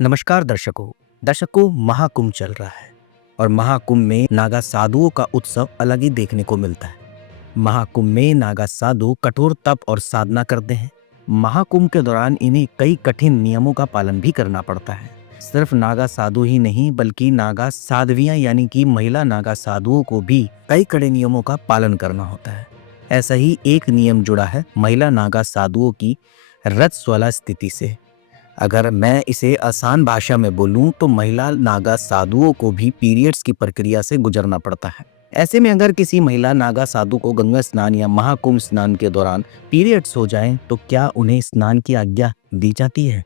नमस्कार दर्शकों महाकुंभ चल रहा है और महाकुंभ में नागा साधुओं का उत्सव अलग ही देखने को मिलता है। महाकुंभ में नागा साधु कठोर तप और साधना करते हैं। महाकुंभ के दौरान इन्हें कई कठिन नियमों का पालन भी करना पड़ता है। सिर्फ नागा साधु ही नहीं बल्कि नागा साध्वियां यानी कि महिला नागा साधुओं को भी कई कड़े नियमों का पालन करना होता है। ऐसा ही एक नियम जुड़ा है महिला नागा साधुओं की रजस्वला स्थिति से। अगर मैं इसे आसान भाषा में बोलूं तो महिला नागा साधुओं को भी पीरियड्स की प्रक्रिया से गुजरना पड़ता है। ऐसे में अगर किसी महिला नागा साधु को गंगा स्नान या महाकुंभ स्नान के दौरान पीरियड्स हो जाएं तो क्या उन्हें स्नान की आज्ञा दी जाती है?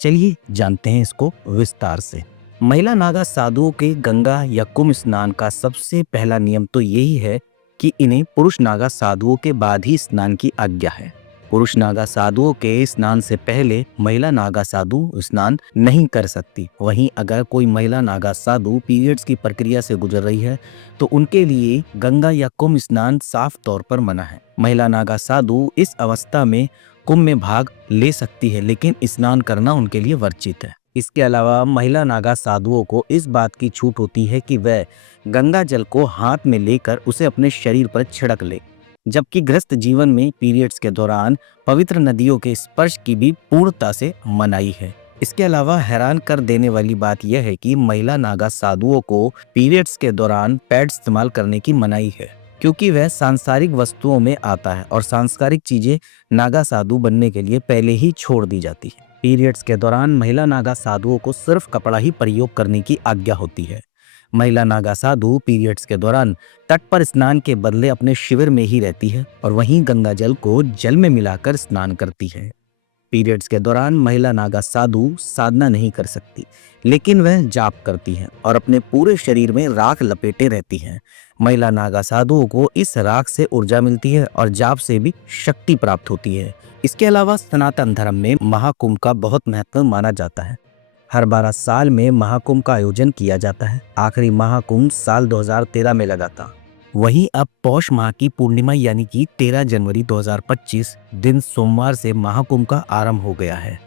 चलिए जानते हैं इसको विस्तार से। महिला नागा साधुओं के गंगा या कुंभ स्नान का सबसे पहला नियम तो यही है कि इन्हें पुरुष नागा साधुओं के बाद ही स्नान की आज्ञा है। पुरुष नागा साधुओं के स्नान से पहले महिला नागा साधु स्नान नहीं कर सकती। वहीं अगर कोई महिला नागा साधु पीरियड्स की प्रक्रिया से गुजर रही है तो उनके लिए गंगा या कुंभ स्नान साफ तौर पर मना है। महिला नागा साधु इस अवस्था में कुंभ में भाग ले सकती है लेकिन स्नान करना उनके लिए वर्जित है। इसके अलावा महिला नागा साधुओं को इस बात की छूट होती है कि वह गंगा जल को हाथ में लेकर उसे अपने शरीर पर छिड़क ले, जबकि गृहस्थ जीवन में पीरियड्स के दौरान पवित्र नदियों के स्पर्श की भी पूर्णता से मनाही है। इसके अलावा हैरान कर देने वाली बात यह है कि महिला नागा साधुओं को पीरियड्स के दौरान पैड इस्तेमाल करने की मनाही है, क्योंकि वह सांसारिक वस्तुओं में आता है और सांसारिक चीजें नागा साधु बनने के लिए पहले ही छोड़ दी जाती है। पीरियड्स के दौरान महिला नागा साधुओं को सिर्फ कपड़ा ही प्रयोग करने की आज्ञा होती है। महिला नागा साधु पीरियड्स के दौरान तट पर स्नान के बदले अपने शिविर में ही रहती है और वहीं गंगा जल को जल में मिलाकर स्नान करती है। पीरियड्स के दौरान महिला नागा साधु साधना नहीं कर सकती, लेकिन वह जाप करती हैं और अपने पूरे शरीर में राख लपेटे रहती हैं। महिला नागा साधुओं को इस राख से ऊर्जा मिलती है और जाप से भी शक्ति प्राप्त होती है। इसके अलावा सनातन धर्म में महाकुंभ का बहुत महत्व माना जाता है। हर 12 साल में महाकुंभ का आयोजन किया जाता है। आखिरी महाकुंभ साल 2013 में लगा था। वहीं अब पौष माह की पूर्णिमा यानी कि 13 जनवरी 2025 दिन सोमवार से महाकुंभ का आरंभ हो गया है।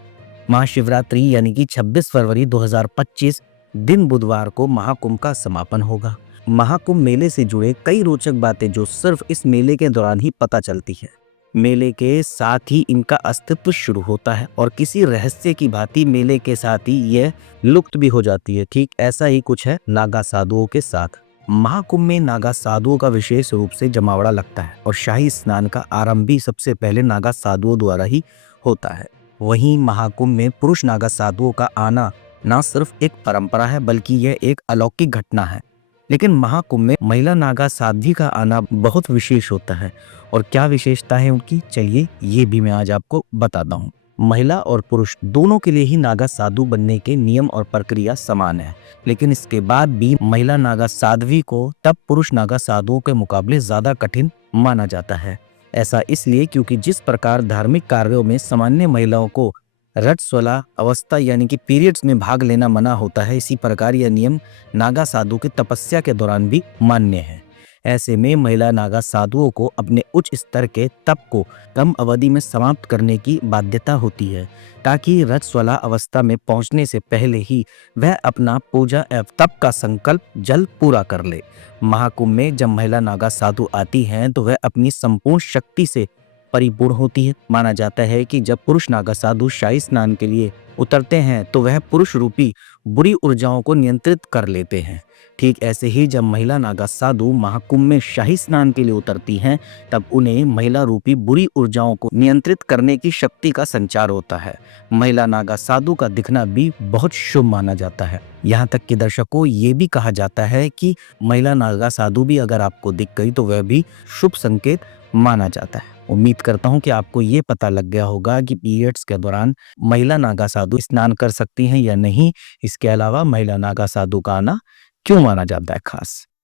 महाशिवरात्रि यानी कि 26 फरवरी 2025 दिन बुधवार को महाकुंभ का समापन होगा। महाकुंभ मेले से जुड़े कई रोचक बातें जो सिर्फ इस मेले के दौरान ही पता चलती है। मेले के साथ ही इनका अस्तित्व शुरू होता है और किसी रहस्य की भांति मेले के साथ ही यह लुप्त भी हो जाती है। ठीक ऐसा ही कुछ है नागा साधुओं के साथ। महाकुंभ में नागा साधुओं का विशेष रूप से जमावड़ा लगता है और शाही स्नान का आरंभ भी सबसे पहले नागा साधुओं द्वारा ही होता है। वहीं महाकुंभ में पुरुष नागा साधुओं का आना न सिर्फ एक परंपरा है बल्कि यह एक अलौकिक घटना है। लेकिन महाकुंभ में महिला नागा साध्वी का आना बहुत विशेष होता है। और क्या विशेषता है उनकी, चलिए ये भी मैं आज आपको बताता हूँ। महिला और पुरुष दोनों के लिए ही नागा साधु बनने के नियम और प्रक्रिया समान है, लेकिन इसके बाद भी महिला नागा साध्वी को तब पुरुष नागा साधुओं के मुकाबले ज्यादा कठिन माना जाता है। ऐसा इसलिए क्योंकि जिस प्रकार धार्मिक कार्यों में सामान्य महिलाओं को रजस्वला अवस्था यानी कि पीरियड्स में भाग लेना मना होता है, इसी प्रकार यह नियम नागा साधु की तपस्या के दौरान भी मान्य है। ऐसे में महिला नागा साधुओं को अपने उच्च स्तर के तप को कम अवधि में समाप्त करने की बाध्यता होती है, ताकि रजस्वला अवस्था में पहुंचने से पहले ही वह अपना पूजा एवं तप का संकल्प जल्द पूरा कर ले। महाकुंभ में जब महिला नागा साधु आती हैं तो वह अपनी संपूर्ण शक्ति से परिपूर्ण होती है। माना जाता है कि जब पुरुष नागा साधु शाही स्नान के लिए उतरते हैं तो वह पुरुष रूपी बुरी ऊर्जाओं को नियंत्रित कर लेते हैं। ठीक ऐसे ही जब महिला नागा साधु महाकुंभ में शाही स्नान के लिए उतरती हैं तब उन्हें महिला रूपी बुरी ऊर्जाओं को नियंत्रित करने की शक्ति का संचार होता है। महिला नागा साधु का दिखना भी बहुत शुभ माना जाता है। यहाँ तक कि दर्शकों ये भी कहा जाता है कि महिला नागा साधु भी अगर आपको दिख गई तो वह भी शुभ संकेत माना जाता है। उम्मीद करता हूँ कि आपको ये पता लग गया होगा कि पीरियड्स के दौरान महिला नागा साधु स्नान कर सकती हैं या नहीं। इसके अलावा महिला नागा साधु का आना क्यों माना जाता है खास।